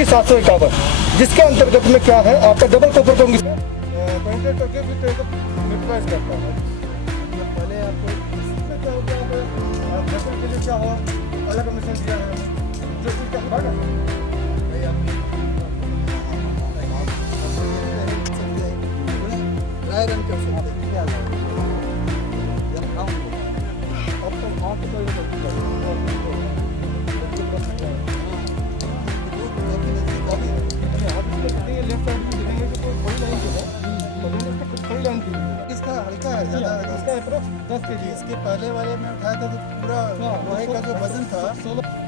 751, जिसके अंतर्गत में क्या है आपका डबल टॉपर को करके करता है। पहले आपको क्या होता है, फसल के लिए क्या हो अलग कमीशन दिया है, जो कुछ क्या भागा ड्राई रन कर सकते इसका हल्का है ज़्यादा, इसका अप्रोक्स 10 kg। इसके पहले वाले में उठाया था तो पूरा लोहे का जो वजन था 16।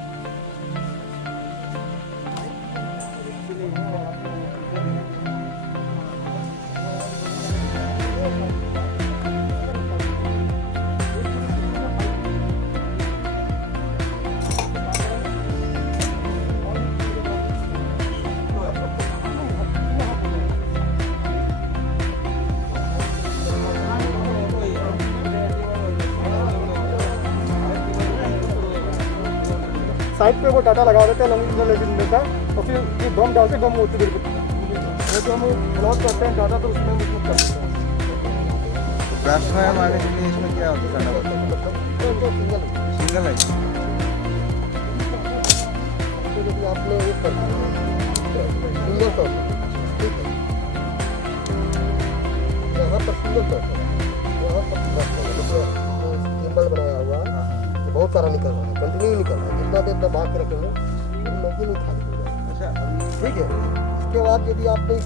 साइड पे वो डाटा लगा देते हैं, लंबी लेकिन देता है और फिर ये बम डालते बम होती देर वो जो हम ब्लॉक करते हैं डाटा तो उसमें उसमें कर सकते हैं। राष्ट्र में हमारे लिए इसमें क्या होता है? सिंगल है। यदि आपने ये कर सिंगल तौर ठीक है, यहाँ पर सिंगल तौर यहाँ पर सिंबल बनाया हुआ तो बहुत सारा निकल रहा है, कंटिन्यू निकल रहा है। जितना देर तक भाग के रखेंगे मैगी नहीं खाली हो जाएगा। ठीक है, इसके बाद यदि आपने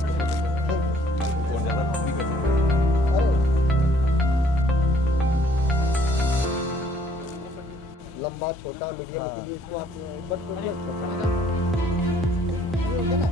लंबा छोटा मीडियम के लिए इसको आप बट ना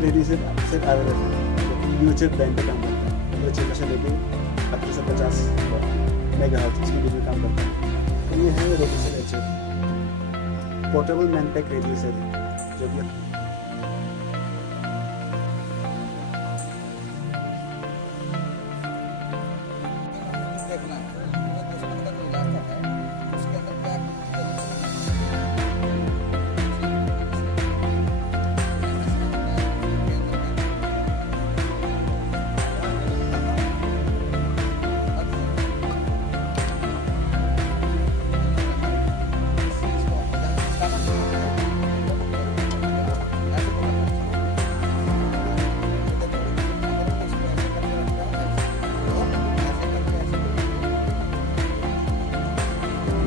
रेडी से अवेलेबल है। यूएचएफ बैंड पे काम करता है। यूएचएफ से लेके 1850 मेगाहर्ट्ज इसकी रेंज में काम करता है। तो ये है रेडियो एचएफ पोर्टेबल मैनपेक रेडियो से जो कि देखना है 10 मिनट का जो इलाका है उसके अंदर क्या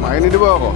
main ini bawa kok.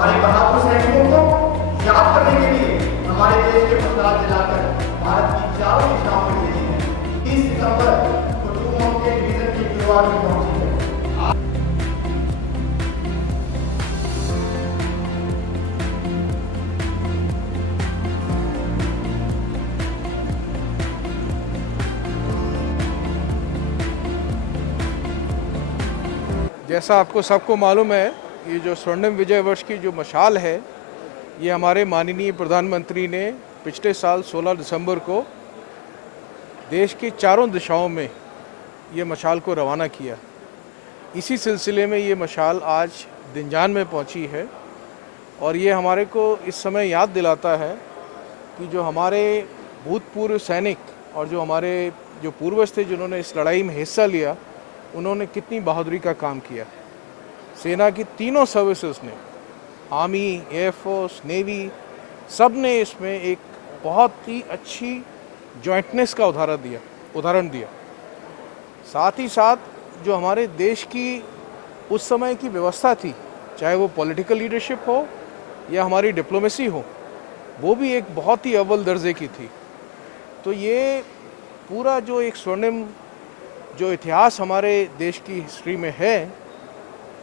हमारे बहादुर सैनिकों को याद करने के लिए हमारे देश के पताल जलाकर भारत की चारों दिशाओं में भेजी है। 30 सितंबर को टूमों के डिवीजन की दीवार में पहुंची है। जैसा आपको सबको मालूम है, ये जो स्वर्णिम विजय वर्ष की जो मशाल है, ये हमारे माननीय प्रधानमंत्री ने पिछले साल 16 दिसंबर को देश की चारों दिशाओं में ये मशाल को रवाना किया। इसी सिलसिले में ये मशाल आज दिनजान में पहुंची है और ये हमारे को इस समय याद दिलाता है कि जो हमारे भूतपूर्व सैनिक और जो हमारे जो पूर्वज थे जिन्होंने इस लड़ाई में हिस्सा लिया, उन्होंने कितनी बहादुरी का काम किया। सेना की तीनों सर्विसेज ने, आर्मी, एयरफोर्स, नेवी, सब ने इसमें एक बहुत ही अच्छी जॉइंटनेस का उदाहरण दिया। साथ ही साथ जो हमारे देश की उस समय की व्यवस्था थी, चाहे वो पॉलिटिकल लीडरशिप हो या हमारी डिप्लोमेसी हो, वो भी एक बहुत ही अव्वल दर्जे की थी। तो ये पूरा जो एक स्वर्णिम जो इतिहास हमारे देश की हिस्ट्री में है,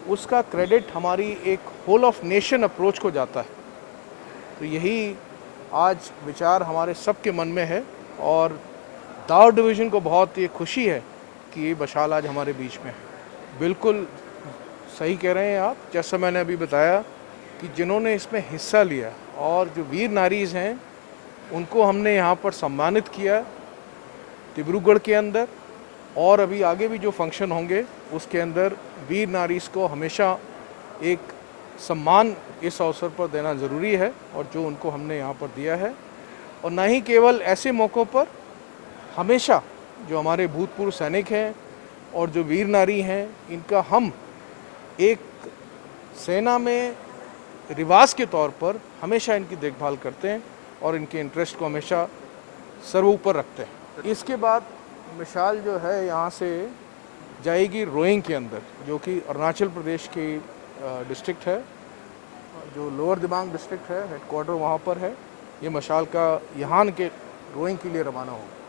उसका क्रेडिट हमारी एक होल ऑफ नेशन अप्रोच को जाता है। तो यही आज विचार हमारे सबके मन में है और दाऊद डिवीज़न को बहुत ये खुशी है कि ये मशाल आज हमारे बीच में है। बिल्कुल सही कह रहे हैं आप, जैसा मैंने अभी बताया कि जिन्होंने इसमें हिस्सा लिया और जो वीर नारीज़ हैं, उनको हमने यहाँ पर सम्मानित किया डिब्रूगढ़ के अंदर, और अभी आगे भी जो फंक्शन होंगे उसके अंदर वीर नारीज़ को हमेशा एक सम्मान इस अवसर पर देना ज़रूरी है, और जो उनको हमने यहाँ पर दिया है। और ना ही केवल ऐसे मौक़ों पर, हमेशा जो हमारे भूतपूर्व सैनिक हैं और जो वीर नारी हैं, इनका हम एक सेना में रिवाज के तौर पर हमेशा इनकी देखभाल करते हैं और इनके इंटरेस्ट को हमेशा सर्वोपर रखते हैं। इसके बाद मिसाल जो है यहाँ से जाएगी रोइंग के अंदर, जो कि अरुणाचल प्रदेश की डिस्ट्रिक्ट है, जो लोअर दिबांग डिस्ट्रिक्ट है, हेडक्वार्टर वहाँ पर है। ये मशाल का यहाँ के रोइंग के लिए रवाना होगा।